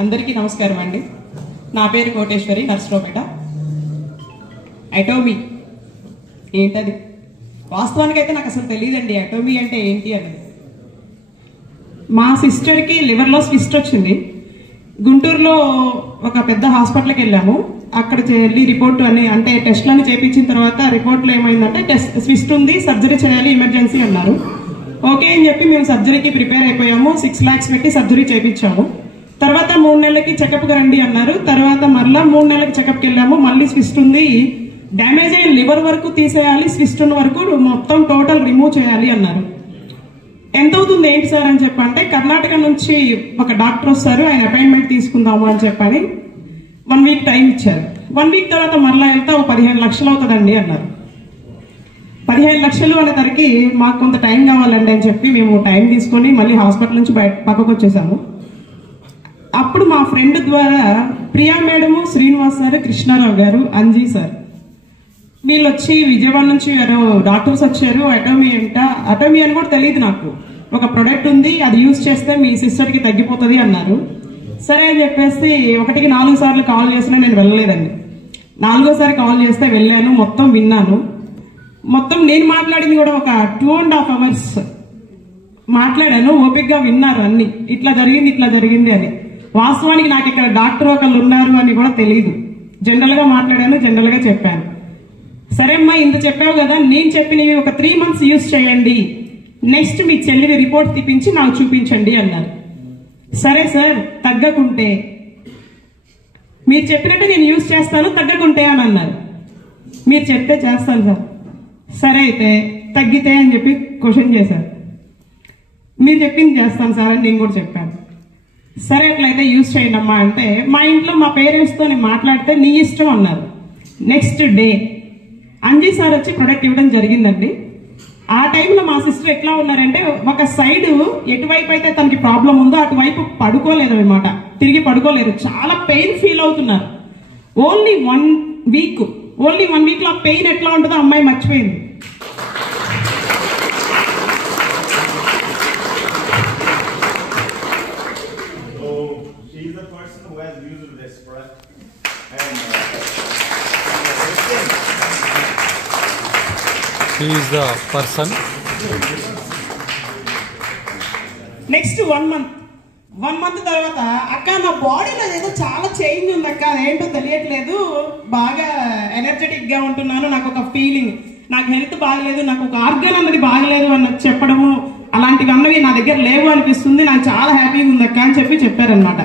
అందరికీ నమస్కారం అండి. నా పేరు కోటేశ్వరి, నర్సరావుపేట. అటోమీ ఏంటది? వాస్తవానికి అయితే నాకు అసలు తెలియదండి అటోమీ అంటే ఏంటి అని. మా సిస్టర్కి లివర్లో స్విస్ట్ వచ్చింది. గుంటూరులో ఒక పెద్ద హాస్పిటల్కి వెళ్ళాము. అక్కడ వెళ్ళి రిపోర్ట్ అని అంటే టెస్ట్లని చేయించిన తర్వాత రిపోర్ట్లో ఏమైందంటే స్విస్ట్ ఉంది, సర్జరీ చేయాలి, ఎమర్జెన్సీ అన్నారు. ఓకే అని చెప్పి మేము సర్జరీకి ప్రిపేర్ అయిపోయాము. 6 lakhs పెట్టి సర్జరీ చేయించాము. తర్వాత 3 నెలలకి చెకప్కి రండి అన్నారు. తర్వాత మళ్ళీ 3 నెలలకి చెకప్కి వెళ్ళాము. మళ్ళీ స్విస్ట్ ఉంది, డ్యామేజ్ అయిన లివర్ వరకు తీసేయాలి, స్విస్ట్ ఉన్న వరకు మొత్తం టోటల్ రిమూవ్ చేయాలి అన్నారు. ఎంత అవుతుంది ఏంటి సార్ అని చెప్పంటే కర్ణాటక నుంచి ఒక డాక్టర్ వస్తారు, ఆయన అపాయింట్మెంట్ తీసుకుందాము అని చెప్పని 1 week టైం ఇచ్చారు. 1 week తర్వాత మరలా వెళ్తే 15 లక్షలు అవుతుందండి అన్నారు. 15 లక్షలు అనేసరికి మాకు కొంత టైం కావాలండి అని చెప్పి మేము టైం తీసుకొని మళ్ళీ హాస్పిటల్ నుంచి పక్కకు వచ్చేసాము. అప్పుడు మా ఫ్రెండ్ ద్వారా ప్రియా మేడము, శ్రీనివాస్ సార్, కృష్ణారావు గారు, అంజీ సార్ వీళ్ళు వచ్చి విజయవాడ నుంచి డాక్టర్స్ వచ్చారు. అటోమీ అంట, అటోమీ అని కూడా తెలియదు నాకు. ఒక ప్రొడక్ట్ ఉంది, అది యూజ్ చేస్తే మీ సిస్టర్కి తగ్గిపోతుంది అన్నారు. సరే అని చెప్పేసి 1కి 4 సార్లు కాల్ చేసినా నేను వెళ్ళలేదండి. 4వ సారి కాల్ చేస్తే వెళ్ళాను, మొత్తం విన్నాను. మొత్తం నేను మాట్లాడింది కూడా ఒక 2.5 hours మాట్లాడాను. ఓపిక్గా విన్నారు అన్ని, ఇట్లా జరిగింది అని. వాస్తవానికి నాకు ఇక్కడ డాక్టర్ ఒకళ్ళు ఉన్నారు అని కూడా తెలియదు. జనరల్గా మాట్లాడాను, జనరల్గా చెప్పాను. సరే అమ్మా, ఇంత చెప్పావు కదా, నేను చెప్పినవి ఒక 3 months యూజ్ చేయండి, నెక్స్ట్ మీ చెల్లివి రిపోర్ట్ తీపించి నాకు చూపించండి అన్నారు. సరే సార్, తగ్గకుంటే మీరు చెప్పినట్టు నేను యూజ్ చేస్తాను, తగ్గకుంటే అని అన్నారు. మీరు చెప్తే చేస్తాను సార్. సరే అయితే తగ్గితే అని చెప్పి క్వశ్చన్ చేశారు. మీరు చెప్పింది చేస్తాను సార్ అని నేను కూడా చెప్పాను. సరే అట్లయితే యూజ్ చేయండి అమ్మా అంటే మా ఇంట్లో మా పేరెంట్స్తో నేను మాట్లాడితే నీ ఇష్టం అన్నారు. నెక్స్ట్ డే అంజీ సార్ వచ్చి ప్రొడక్ట్ ఇవ్వడం జరిగిందండి. ఆ టైంలో మా సిస్టర్ ఎట్లా ఉన్నారంటే ఒక సైడ్ ఎటువైపు అయితే తనకి ప్రాబ్లం ఉందో అటువైపు పడుకోలేదు అనమాట, తిరిగి పడుకోలేరు. చాలా పెయిన్ ఫీల్ అవుతున్నారు. ఓన్లీ 1 week లో ఆ పెయిన్ ఎట్లా ఉంటుందో అమ్మాయి మర్చిపోయింది. He is the person. Next 1 month తర్వాత అక్క నా బాడీలో ఏదో చాలా చేంజ్ ఉంది అక్క, అదేంటో తెలియట్లేదు, బాగా ఎనర్జెటిక్ గా ఉంటున్నాను, నాకు ఒక ఫీలింగ్, నాకు హెల్త్ బాగలేదు, నాకు ఒక ఆర్గన్ అన్నది బాగలేదు అని చెప్పడము, అలాంటివి అన్నవి నా దగ్గర లేవు అనిపిస్తుంది, నాకు చాలా హ్యాపీగా ఉంది అక్క అని చెప్పారనమాట.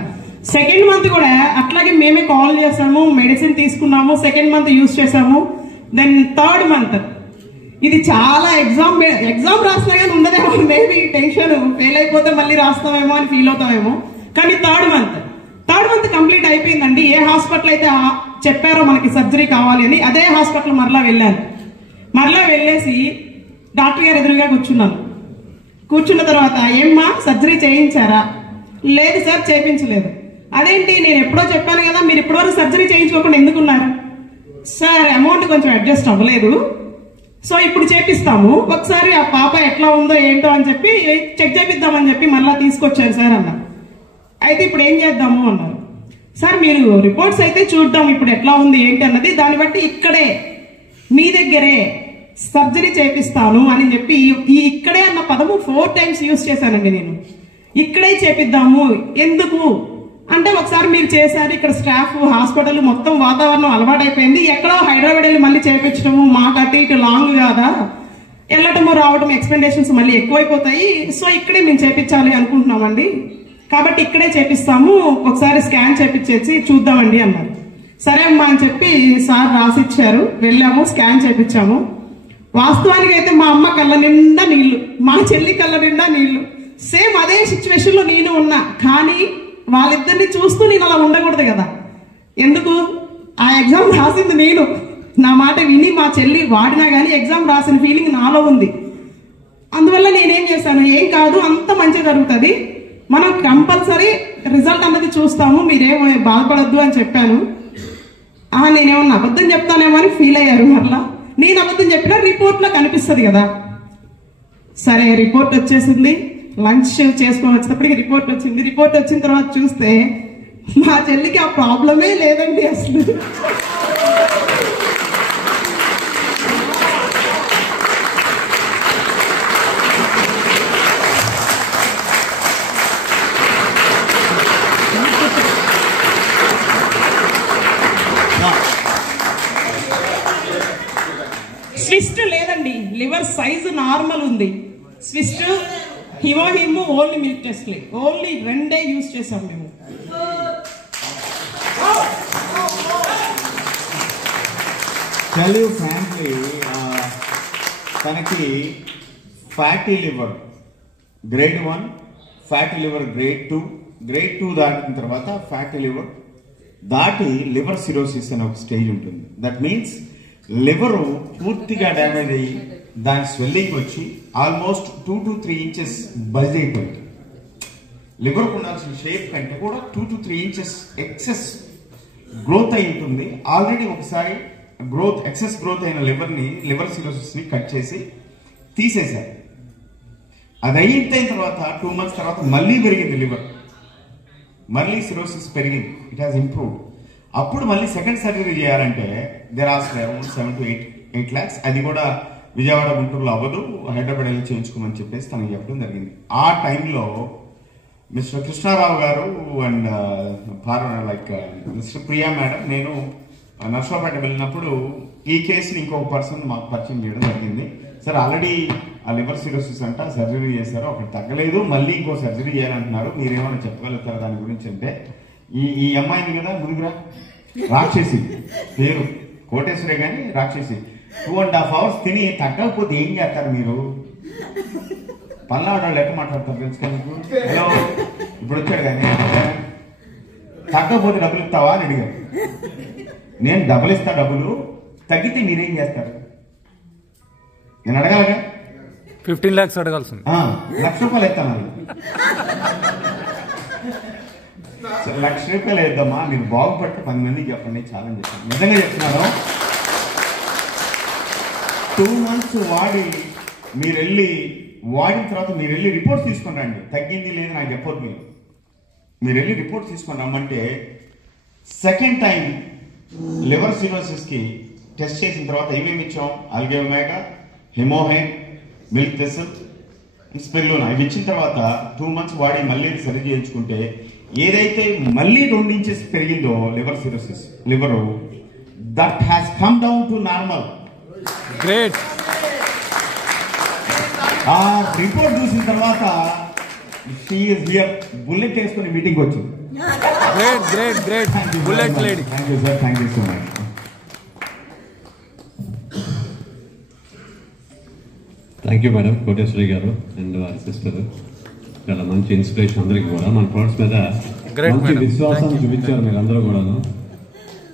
2nd month కూడా అట్లాగే మేమే కాల్ చేసాము, మెడిసిన్ తీసుకున్నాము, 2nd month యూజ్ చేసాము. దెన్ 3rd month ఇది చాలా ఎగ్జామ్ రాసినా కానీ ఉండదేమో, మేబీ టెన్షన్, ఫెయిల్ అయిపోతే మళ్ళీ రాస్తామేమో అని ఫీల్ అవుతామేమో. కానీ 3rd month కంప్లీట్ అయిపోయిందండి. ఏ హాస్పిటల్ అయితే చెప్పారో మనకి సర్జరీ కావాలి అని అదే హాస్పిటల్ మరలా వెళ్ళాను. మరలా వెళ్ళేసి డాక్టర్ గారు ఎదురుగా కూర్చున్న తర్వాత ఏమ్మా సర్జరీ చేయించారా? లేదు సార్, చేయించలేదు. అదేంటి, నేను ఎప్పుడో చెప్పాను కదా, మీరు ఇప్పటివరకు సర్జరీ చేయించుకోకుండా ఎందుకున్నారు? సార్ అమౌంట్ కొంచెం అడ్జస్ట్ అవ్వలేదు, సో ఇప్పుడు చేపిస్తాము, ఒకసారి ఆ పాప ఎట్లా ఉందో ఏంటో అని చెప్పి చెక్ చేపిద్దామని చెప్పి మళ్ళీ తీసుకొచ్చారు సార్ అన్నారు. అయితే ఇప్పుడు ఏం చేద్దాము అన్నారు. సార్ మీరు రిపోర్ట్స్ అయితే చూద్దాం, ఇప్పుడు ఎట్లా ఉంది ఏంటి అన్నది, దాన్ని బట్టి ఇక్కడే మీ దగ్గరే సర్జరీ చేపిస్తాను అని చెప్పి ఈ ఇక్కడే అన్న పదము 4 times యూజ్ చేశానండి నేను. ఇక్కడే చేపిద్దాము, ఎందుకు అంటే ఒకసారి మీరు చేశారు, ఇక్కడ స్టాఫ్, హాస్పిటల్ మొత్తం వాతావరణం అలవాటైపోయింది, ఎక్కడో హైదరాబాద్ వెళ్ళి మళ్ళీ చేయించడము, మాకు అటు ఇటు లాంగ్ కాదా, వెళ్ళటము రావడం ఎక్స్పెండేషన్స్ మళ్ళీ ఎక్కువైపోతాయి, సో ఇక్కడే మేము చేయించాలి అనుకుంటున్నామండి, కాబట్టి ఇక్కడే చేపిస్తాము, ఒకసారి స్కాన్ చేపించేసి చూద్దామండి అన్నారు. సరే అమ్మా అని చెప్పి సార్ రాసిచ్చారు, వెళ్ళాము, స్కాన్ చేపించాము. వాస్తవానికి అయితే మా అమ్మ కళ్ళ నిండా నీళ్లు, మా చెల్లి కళ్ళ నిండా నీళ్లు, సేమ్ అదే సిచ్యువేషన్ లో నేను ఉన్నా. కానీ వాళ్ళిద్దరిని చూస్తూ నేను అలా ఉండకూడదు కదా, ఎందుకు, ఆ ఎగ్జామ్ రాసింది నేను, నా మాట విని మా చెల్లి వాడినా కానీ ఎగ్జామ్ రాసిన ఫీలింగ్ నాలో ఉంది. అందువల్ల నేనేం చేశాను, ఏం కాదు, అంత మంచిగా జరుగుతుంది, మనం కంపల్సరీ రిజల్ట్ అన్నది చూస్తాము, మీరేమో బాధపడద్దు అని చెప్పాను. నేనేమన్నా అబద్ధం చెప్తానేమో అని ఫీల్ అయ్యారు. మరలా నేను అబద్ధం చెప్పినా రిపోర్ట్లో కనిపిస్తుంది కదా. సరే రిపోర్ట్ వచ్చేసింది, లంచ్ చేసుకొని వచ్చేటప్పటికి రిపోర్ట్ వచ్చింది. రిపోర్ట్ వచ్చిన తర్వాత చూస్తే మా చెల్లికి ఆ ప్రాబ్లమే లేదండి అసలు. స్విస్ట్ లేదండి, లివర్ సైజు నార్మల్ ఉంది. స్విస్ట్ హిమోహిమ్ only milk test only 2 use చేసాం మేము. టెల్ యూ ఫ్రాంక్లీ, తనకి fatty liver grade 1, fatty liver grade 2, grade 2 దాటిన తర్వాత ఫ్యాటీ లివర్ దాటి లివర్ సిరోసిస్ అనే ఒక స్టేజ్ ఉంటుంది. దట్ మీన్స్ లివర్ పూర్తిగా డ్యామేజ్ అయ్యి దాని స్వెల్లింగ్ వచ్చి ఆల్మోస్ట్ 2 to 3 ఇంచెస్ బజ్ అయిపోయింది. లివర్ ఉండాల్సిన షేప్ కంటే కూడా 2 to 3 ఇంచెస్ ఎక్సెస్ గ్రోత్ అయి ఉంటుంది. ఆల్రెడీ ఒకసారి ఎక్సెస్ గ్రోత్ అయిన లివర్ సిరోసిస్ ని కట్ చేసి తీసేశారు. అది అయిన తర్వాత 2 months తర్వాత మళ్ళీ పెరిగింది లివర్, మళ్ళీ సిరోసిస్ పెరిగింది, ఇట్ హాస్ ఇంప్రూవ్డ్. అప్పుడు మళ్ళీ సెకండ్ సర్జరీ చేయాలంటే there are around 7 to 8 lakhs. అది కూడా విజయవాడ గుంటూరులో అవ్వదు, హైదరాబాద్ వెళ్ళి చేయించుకోమని చెప్పేసి తనకి చెప్పడం జరిగింది. ఆ టైంలో మిస్టర్ కృష్ణారావు గారు అండ్ మిస్టర్ ప్రియా మేడం, నేను నర్సాపేట వెళ్ళినప్పుడు ఈ కేసుని ఇంకొక పర్సన్ మాకు పరిచయం చేయడం జరిగింది. సార్ ఆల్రెడీ ఆ లివర్ సిరోసిస్ అంట సర్జరీ చేశారు, ఒకటి తగ్గలేదు, మళ్ళీ ఇంకో సర్జరీ చేయాలంటున్నారు, మీరేమైనా చెప్పగలుగుతారు దాని గురించి అంటే, ఈ అమ్మాయిని కదా మురుగురా రాక్షసి పేరు కోటేశ్వరే గాని రాక్షసి 2.5 hours తిని తగ్గకపోతే ఏం చేస్తారు మీరు? పల్నాడు లెక్క మాట్లాడతారు తెలుసుకోండి. హలో ఇప్పుడు వచ్చాడు కానీ తగ్గకపోతే డబ్బులు ఇస్తావా అని అడిగారు. నేను డబ్బులు ఇస్తా, డబ్బులు తగ్గితే మీరేం చేస్తారు నేను అడగాలగా. 15 lakhs అడగాల్సింది. 1,00,000 రూపాయలు ఇస్తాను. ₹1,00,000 వేద్దామా, మీరు బాగుపడితే 10 మందికి చెప్పండి, ఛాలెంజ్ చెప్పండి. నిజంగా చెప్తున్నాను. 2 months వాడి వాడిన తర్వాత మీరు వెళ్ళి రిపోర్ట్స్ తీసుకొని రండి. తగ్గింది లేదు నాకు చెప్పొద్దు. మీరు వెళ్ళి రిపోర్ట్స్ తీసుకొని రమ్మంటే సెకండ్ టైం లివర్ సిరోసిస్ కి టెస్ట్ చేసిన తర్వాత ఏమేమి ఇచ్చాం? అల్గేమేగా, హిమోహెన్, మిల్క్ టెస్ట్, స్పెల్లోనా ఇవి ఇచ్చిన తర్వాత 2 months వాడి మళ్ళీ సర్జరీ చేయించుకుంటే ఏదైతే మళ్ళీ 2 inches పెరిగిందో liver cirrhosis liver that has come down to normal. Great. ఆ రిపోర్ట్ చూసిన తర్వాత షీ ఇస్ హియర్ బుల్లెట్ వేసుకుని మీటింగ్ వచ్చింది. Great great great bullet lady. Thank you sir, thank you so much. Thank you madam Koteswari గారు and వారి sister. చాలా మంచి inspiration అందరికి కూడా. మన ప్రొడక్ట్స్ మీద మంచి విశ్వాసాన్ని చూపించారు మీరు అందరూ కూడాను.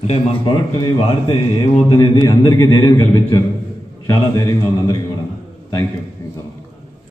అంటే మన ప్రోడక్ట్ వాడితే ఏమవుతుందనేది అందరికీ ధైర్యం కల్పించారు. చాలా ధైర్యంగా ఉంది అందరికీ కూడా. Thank you.